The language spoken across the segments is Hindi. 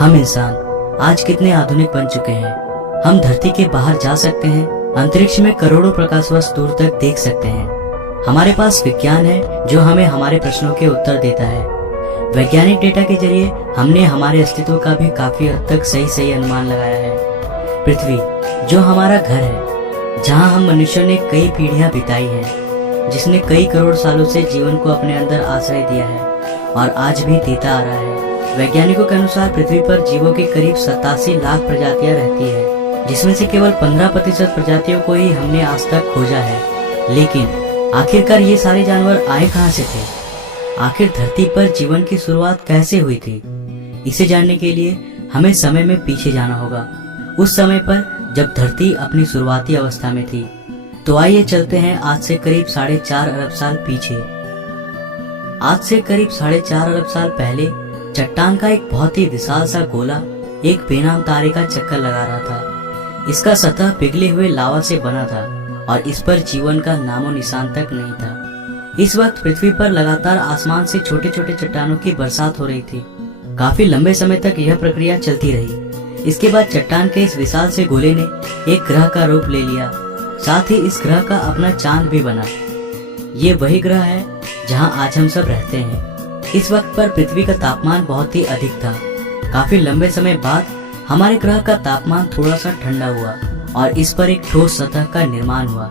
हम इंसान आज कितने आधुनिक बन चुके हैं। हम धरती के बाहर जा सकते हैं, अंतरिक्ष में करोड़ों प्रकाश वर्ष दूर तक देख सकते हैं। हमारे पास विज्ञान है जो हमें हमारे प्रश्नों के उत्तर देता है। वैज्ञानिक डेटा के जरिए हमने हमारे अस्तित्व का भी काफी हद तक सही अनुमान लगाया है। पृथ्वी जो हमारा घर है, जहां हम मनुष्यों ने कई पीढ़ियां बिताई हैं, जिसने कई करोड़ सालों से जीवन को अपने अंदर आश्रय दिया है और आज भी देता आ रहा है। वैज्ञानिकों के अनुसार पृथ्वी पर जीवों की करीब 87 लाख प्रजातियां रहती है, जिसमें से केवल 15% प्रजातियों को ही हमने आज तक खोजा है। लेकिन आखिरकार ये सारे जानवर आए कहां से थे? आखिर धरती पर जीवन की शुरुआत कैसे हुई थी? इसे जानने के लिए हमें समय में पीछे जाना होगा, उस समय पर जब धरती अपनी शुरुआती अवस्था में थी। तो आइए चलते हैं आज से करीब 4.5 अरब साल पीछे। आज से करीब 4.5 अरब साल पहले चट्टान का एक बहुत ही विशाल सा गोला एक बेनाम तारे का चक्कर लगा रहा था। इसका सतह पिघले हुए लावा से बना था और इस पर जीवन का नामो निशान तक नहीं था। इस वक्त पृथ्वी पर लगातार आसमान से छोटे छोटे चट्टानों की बरसात हो रही थी। काफी लंबे समय तक यह प्रक्रिया चलती रही। इसके बाद चट्टान के इस विशाल से गोले ने एक ग्रह का रूप ले लिया। साथ ही इस ग्रह का अपना चांद भी बना। ये वही ग्रह है जहां आज हम सब रहते हैं। इस वक्त पर पृथ्वी का तापमान बहुत ही अधिक था। काफी लंबे समय बाद हमारे ग्रह का तापमान थोड़ा सा ठंडा हुआ और इस पर एक ठोस सतह का निर्माण हुआ।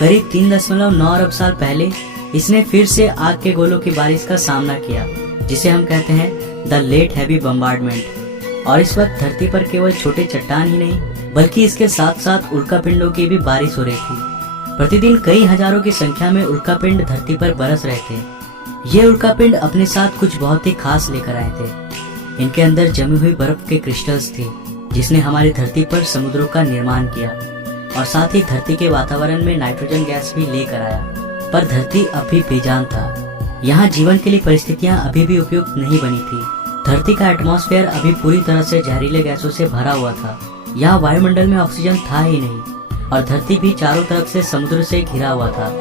करीब 3.9 अरब साल पहले इसने फिर से आग के गोलों की बारिश का सामना किया, जिसे हम कहते हैं द लेट हैवी बम्बार्डमेंट। और इस वक्त धरती पर केवल छोटे चट्टान ही नहीं, बल्कि इसके साथ साथ उल्कापिंडों की भी बारिश हो रही थी। प्रतिदिन कई हजारों की संख्या में उल्कापिंड धरती पर बरस रहे थे। ये उल्कापिंड अपने साथ कुछ बहुत ही खास लेकर आए थे। इनके अंदर जमी हुई बर्फ के क्रिस्टल्स थे, जिसने हमारी धरती पर समुद्रों का निर्माण किया और साथ ही धरती के वातावरण में नाइट्रोजन गैस भी लेकर आया। पर धरती अभी बेजान था। यहाँ जीवन के लिए परिस्थितियाँ अभी भी उपयुक्त नहीं बनी थी। धरती का एटमॉस्फेयर अभी पूरी तरह से जहरीले गैसों से भरा हुआ था। यहाँ वायुमंडल में ऑक्सीजन था ही नहीं और धरती भी चारों तरफ से समुद्र से घिरा हुआ था।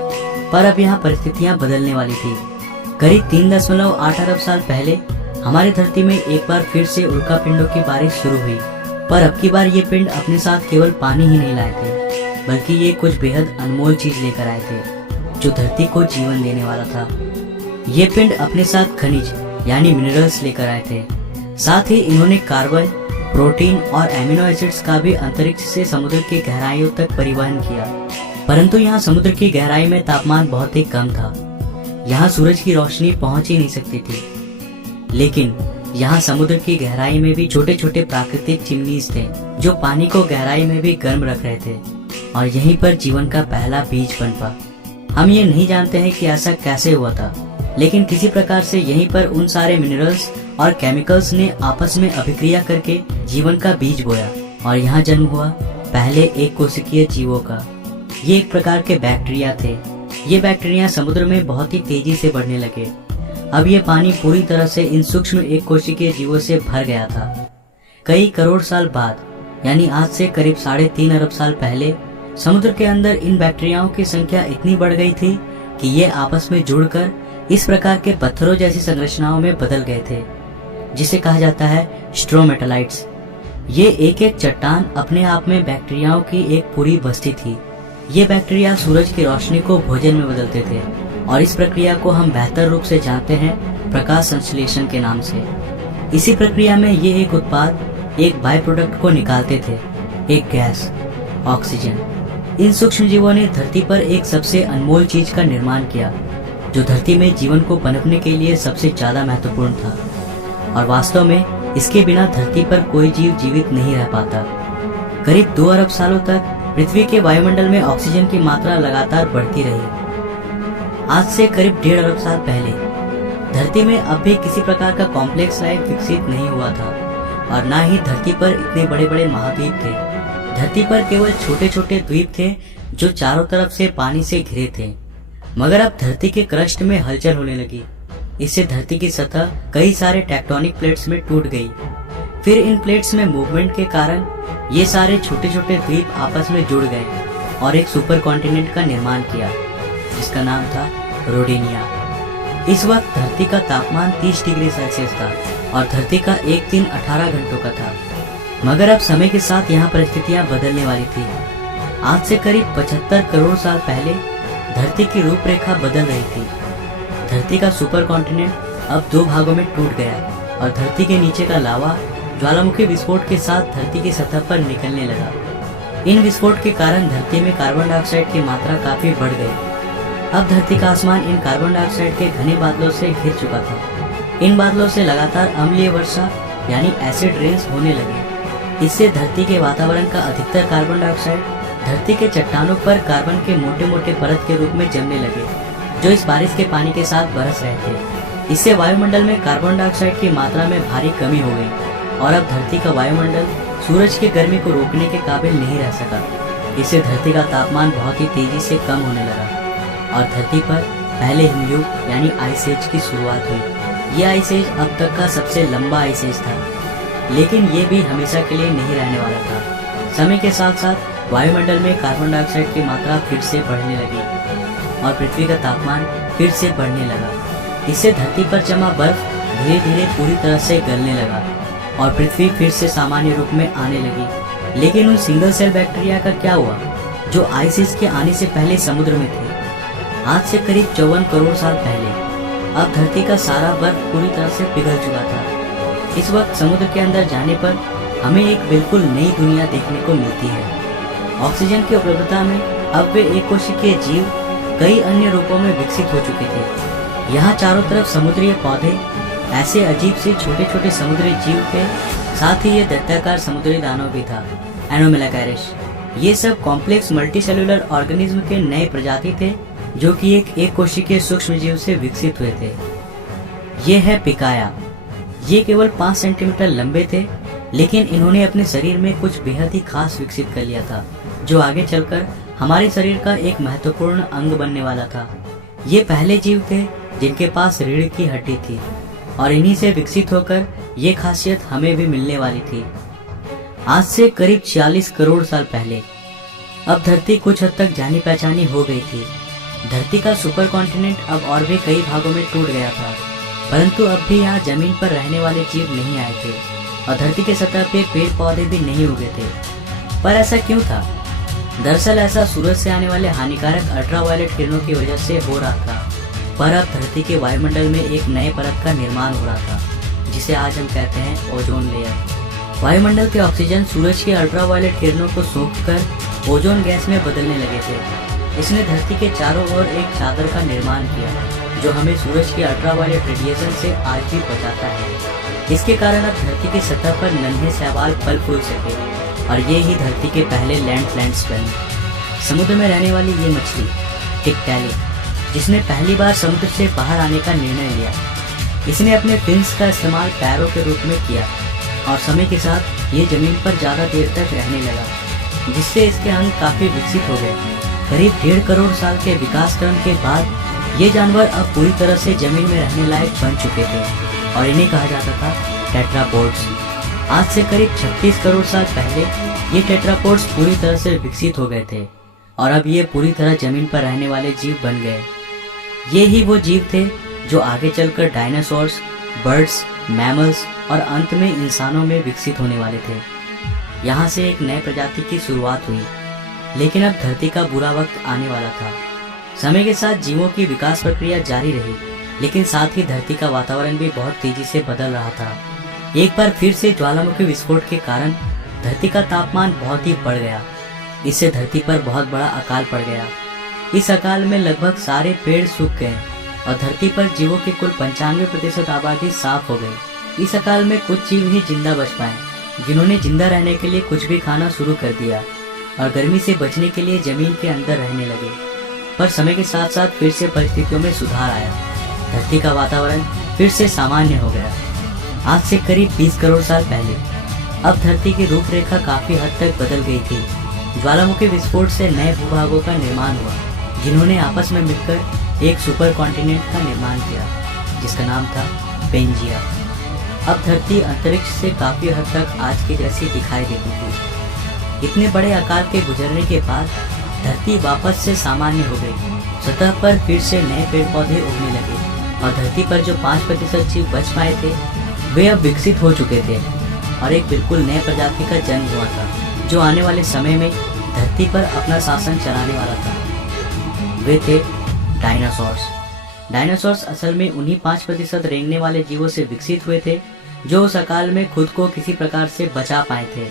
पर अब यहाँ परिस्थितियाँ बदलने वाली थी। करीब 3.8 अरब साल पहले हमारी धरती में एक बार फिर से उल्कापिंडों की बारिश शुरू हुई। पर अब की बार ये पिंड अपने साथ केवल पानी ही नहीं लाए थे, बल्कि ये कुछ बेहद अनमोल चीज लेकर आए थे, जो धरती को जीवन देने वाला था। ये पिंड अपने साथ खनिज यानी मिनरल्स लेकर आए थे। साथ ही इन्होंने कार्बन, प्रोटीन और एमिनो एसिड्स का भी अंतरिक्ष से समुद्र की गहराइयों तक परिवहन किया। परंतु यहाँ समुद्र की गहराई में तापमान बहुत ही कम था। यहाँ सूरज की रोशनी पहुंच ही नहीं सकती थी। लेकिन यहाँ समुद्र की गहराई में भी छोटे छोटे प्राकृतिक चिमनीज थे, जो पानी को गहराई में भी गर्म रख रहे थे और यहीं पर जीवन का पहला बीज पनपा। हम ये नहीं जानते हैं कि ऐसा कैसे हुआ था, लेकिन किसी प्रकार से यहीं पर उन सारे मिनरल्स और केमिकल्स ने आपस में अभिक्रिया करके जीवन का बीज बोया और यहाँ जन्म हुआ पहले एक कोशिकीय जीवों का। ये एक प्रकार के बैक्टीरिया थे। ये बैक्टीरिया समुद्र में बहुत ही तेजी से बढ़ने लगे। अब ये पानी पूरी तरह से इन सूक्ष्म एक कोशिकीय जीवों से भर गया था। कई करोड़ साल बाद, यानी आज से करीब 3.5 अरब साल पहले, समुद्र के अंदर इन बैक्टीरियाओं की संख्या इतनी बढ़ गई थी कि ये आपस में जुड़कर इस प्रकार के पत्थरों जैसी संरचनाओं में बदल गए थे, जिसे कहा जाता है स्ट्रोमेटालाइट्स। ये एक एक चट्टान अपने आप में बैक्टीरियाओं की एक पूरी बस्ती थी। ये बैक्टीरिया सूरज की रोशनी को भोजन में बदलते थे और इस प्रक्रिया को हम बेहतर रूप से जानते हैं प्रकाश संश्लेषण के नाम से। इसी प्रक्रिया में ये एक उत्पाद, एक बाय प्रोडक्ट को निकालते थे, एक गैस, ऑक्सीजन। इन सूक्ष्म जीवों ने धरती पर एक सबसे अनमोल चीज का निर्माण किया, जो धरती में जीवन को पनपने के लिए सबसे ज्यादा महत्वपूर्ण था। और वास्तव में इसके बिना धरती पर कोई जीव जीवित नहीं रह पाता। करीब 2 अरब सालों तक पृथ्वी के वायुमंडल में ऑक्सीजन की मात्रा लगातार बढ़ती रही। आज से करीब 1.5 अरब साल पहले धरती में अब भी किसी प्रकार का कॉम्प्लेक्स लाइफ विकसित नहीं हुआ था और न ही धरती पर इतने बड़े बड़े महाद्वीप थे। धरती पर केवल छोटे छोटे द्वीप थे जो चारों तरफ से पानी से घिरे थे। मगर अब धरती के क्रस्ट में हलचल होने लगी। इससे धरती की सतह कई सारे टेक्टोनिक प्लेट्स में टूट गई। फिर इन प्लेट्स में मूवमेंट के कारण ये सारे छोटे छोटे द्वीप आपस में जुड़ गए और एक सुपर कॉन्टिनेंट का निर्माण किया, जिसका नाम था रोडेनिया। इस वक्त धरती का तापमान 30 डिग्री सेल्सियस था और धरती का एक दिन 18 घंटों का था। मगर अब समय के साथ यहाँ परिस्थितियाँ बदलने वाली थी। आज से करीब 75 करोड़ साल पहले धरती की रूपरेखा बदल रही थी। धरती का सुपर कॉन्टिनेंट अब 2 भागों में टूट गया और धरती के नीचे का लावा ज्वालामुखी विस्फोट के साथ धरती की सतह पर निकलने लगा। इन विस्फोट के कारण धरती में कार्बन डाइऑक्साइड की मात्रा काफी बढ़ गई। अब धरती का आसमान इन कार्बन डाइऑक्साइड के घने बादलों से घिर चुका था। इन बादलों से लगातार अम्लीय वर्षा यानी एसिड रेन्स होने लगे। इससे धरती के वातावरण का अधिकतर कार्बन डाइऑक्साइड धरती के चट्टानों पर कार्बन के मोटे मोटे परत के रूप में जमने लगे, जो इस बारिश के पानी के साथ बरस रहे थे। इससे वायुमंडल में कार्बन डाइऑक्साइड की मात्रा में भारी कमी हो गई और अब धरती का वायुमंडल सूरज की गर्मी को रोकने के काबिल नहीं रह सका। इससे धरती का तापमान बहुत ही तेजी से कम होने लगा और धरती पर पहले हिमयुग यानी आइस एज की शुरुआत हुई। यह आइस एज अब तक का सबसे लंबा आइस एज था, लेकिन ये भी हमेशा के लिए नहीं रहने वाला था। समय के साथ साथ वायुमंडल में कार्बन डाइऑक्साइड की मात्रा फिर से बढ़ने लगी और पृथ्वी का तापमान फिर से बढ़ने लगा। इससे धरती पर जमा बर्फ धीरे धीरे पूरी तरह से गलने लगा और पृथ्वी फिर से सामान्य रूप में आने लगी। लेकिन उन सिंगल सेल बैक्टीरिया का क्या हुआ जो आइस एज के आने से पहले समुद्र में थे? आज से करीब 54 करोड़ साल पहले अब धरती का सारा बर्फ पूरी तरह से पिघल चुका था। इस वक्त समुद्र के अंदर जाने पर हमें एक बिल्कुल नई दुनिया देखने को मिलती है। ऑक्सीजन की उपलब्धता में अब वे एक कोशिकीय जीव कई अन्य रूपों में विकसित हो चुके थे। यहाँ चारों तरफ समुद्री पौधे, ऐसे अजीब से छोटे छोटे समुद्री जीव थे, साथ ही ये दैत्याकार समुद्री दानव भी था, एनोमेलाकैरिश। ये सब कॉम्प्लेक्स मल्टीसेलुलर ऑर्गेनिज्म के नए प्रजाति थे जो कि एक कोशिकीय सूक्ष्म जीव से विकसित हुए थे। ये है पिकाया। ये केवल 5 सेंटीमीटर लंबे थे, लेकिन इन्होंने अपने शरीर में कुछ बेहद ही खास विकसित कर लिया था, जो आगे चलकर हमारे शरीर का एक महत्वपूर्ण अंग बनने वाला था। ये पहले जीव थे जिनके पास रीढ़ की हड्डी थी और इन्हीं से विकसित होकर ये खासियत हमें भी मिलने वाली थी। आज से करीब 46 करोड़ साल पहले अब धरती कुछ हद तक जानी पहचानी हो गई थी। धरती का सुपर कॉन्टिनेंट अब और भी कई भागों में टूट गया था, परंतु अब भी यहाँ जमीन पर रहने वाले जीव नहीं आए थे और धरती के सतह पे पेड़ पौधे भी नहीं उगे थे। पर ऐसा क्यों था? दरअसल ऐसा सूरज से आने वाले हानिकारक अल्ट्रावायलेट किरणों की वजह से हो रहा था। पर अब धरती के वायुमंडल में एक नए परत का निर्माण हो रहा था, जिसे आज हम कहते हैं ओजोन लेयर। वायुमंडल के ऑक्सीजन सूरज के अल्ट्रावायलेट किरणों को सोखकर ओजोन गैस में बदलने लगे थे। इसने धरती के चारों ओर एक चादर का निर्माण किया, जो हमें सूरज के अल्ट्रावायलेट रेडिएशन से आज भी बचाता है। इसके कारण अब धरती की सतह पर नन्हे शैवाल फल फूल सके और ये ही धरती के पहले लैंड प्लांट्स बने। समुद्र में रहने वाली ये मछली टिकटैली, जिसने पहली बार समुद्र से बाहर आने का निर्णय लिया, इसने अपने फिन्स का इस्तेमाल पैरों के रूप में किया और समय के साथ ये जमीन पर ज्यादा देर तक रहने लगा, जिससे इसके अंग काफी विकसित हो गए। करीब 1.5 करोड़ साल के विकास क्रम के बाद ये जानवर अब पूरी तरह से जमीन में रहने लायक बन चुके थे और इन्हें कहा जाता था टेट्रापोड्स। आज से करीब 36 करोड़ साल पहले ये टेट्रापोड्स पूरी तरह से विकसित हो गए थे और अब ये पूरी तरह जमीन पर रहने वाले जीव बन गए। ये ही वो जीव थे जो आगे चलकर डायनासोर्स, बर्ड्स, मैमल्स और अंत में इंसानों में विकसित होने वाले थे। यहाँ से एक नए प्रजाति की शुरुआत हुई, लेकिन अब धरती का बुरा वक्त आने वाला था। समय के साथ जीवों की विकास प्रक्रिया जारी रही, लेकिन साथ ही धरती का वातावरण भी बहुत तेजी से बदल रहा था। एक बार फिर से ज्वालामुखी विस्फोट के कारण धरती का तापमान बहुत ही बढ़ गया। इससे धरती पर बहुत बड़ा अकाल पड़ गया। इस अकाल में लगभग सारे पेड़ सूख गए और धरती पर जीवों की कुल 95% आबादी साफ हो गई। इस अकाल में कुछ जीव ही जिंदा बच पाए, जिन्होंने जिंदा रहने के लिए कुछ भी खाना शुरू कर दिया और गर्मी से बचने के लिए जमीन के अंदर रहने लगे। पर समय के साथ साथ फिर से परिस्थितियों में सुधार आया। धरती का वातावरण फिर से सामान्य हो गया। आज से करीब 20 करोड़ साल पहले अब धरती की रूपरेखा काफी हद तक बदल गई थी। ज्वालामुखी विस्फोट से नए भूभागों का निर्माण हुआ, जिन्होंने आपस में मिलकर एक सुपर कॉन्टिनेंट का निर्माण किया, जिसका नाम था पेंजिया। अब धरती अंतरिक्ष से काफी हद तक आज की जैसी दिखाई देती थी। इतने बड़े आकार के गुजरने के बाद धरती वापस से सामान्य हो गई। सतह पर फिर से नए पेड़ पौधे उगने लगे और धरती पर जो 5% जीव बच पाए थे, वे अब विकसित हो चुके थे और एक बिल्कुल नए प्रजाति का जन्म हुआ था जो आने वाले समय में धरती पर अपना शासन चलाने वाला था। वे थे डायनासोर्स। डायनासोर्स असल में उन्हीं 5% रेंगने वाले जीवों से विकसित हुए थे जो उस अकाल में खुद को किसी प्रकार से बचा पाए थे।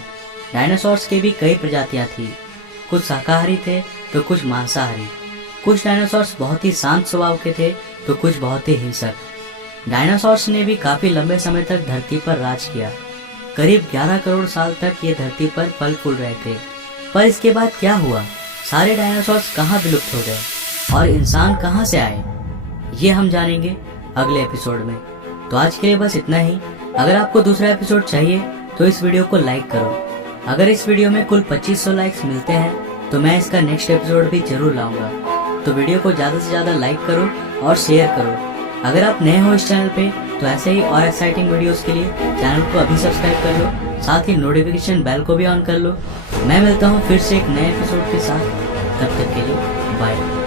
डायनासोर्स के भी कई प्रजातियां थी, कुछ शाकाहारी थे तो कुछ मांसाहारी। कुछ डायनासोर्स बहुत ही शांत स्वभाव के थे तो कुछ बहुत ही हिंसक। डायनासोर्स ने भी काफी लंबे समय तक धरती पर राज किया। करीब 11 करोड़ साल तक ये धरती पर फल फूल रहे थे। पर इसके बाद क्या हुआ? सारे डायनासोर्स कहाँ विलुप्त हो गए और इंसान कहाँ से आए? ये हम जानेंगे अगले एपिसोड में। तो आज के लिए बस इतना ही। अगर आपको दूसरा एपिसोड चाहिए तो इस वीडियो को लाइक करो। अगर इस वीडियो में कुल 2500 लाइक्स मिलते हैं तो मैं इसका नेक्स्ट एपिसोड भी जरूर लाऊंगा। तो वीडियो को ज्यादा से ज्यादा लाइक करो और शेयर करो। अगर आप नए हो इस चैनल पे तो ऐसे ही और एक्साइटिंग वीडियोस के लिए चैनल को अभी सब्सक्राइब कर लो, साथ ही नोटिफिकेशन बेल को भी ऑन कर लो। मैं मिलता हूँ फिर से एक नए एपिसोड के साथ। तब तक के लिए बाय।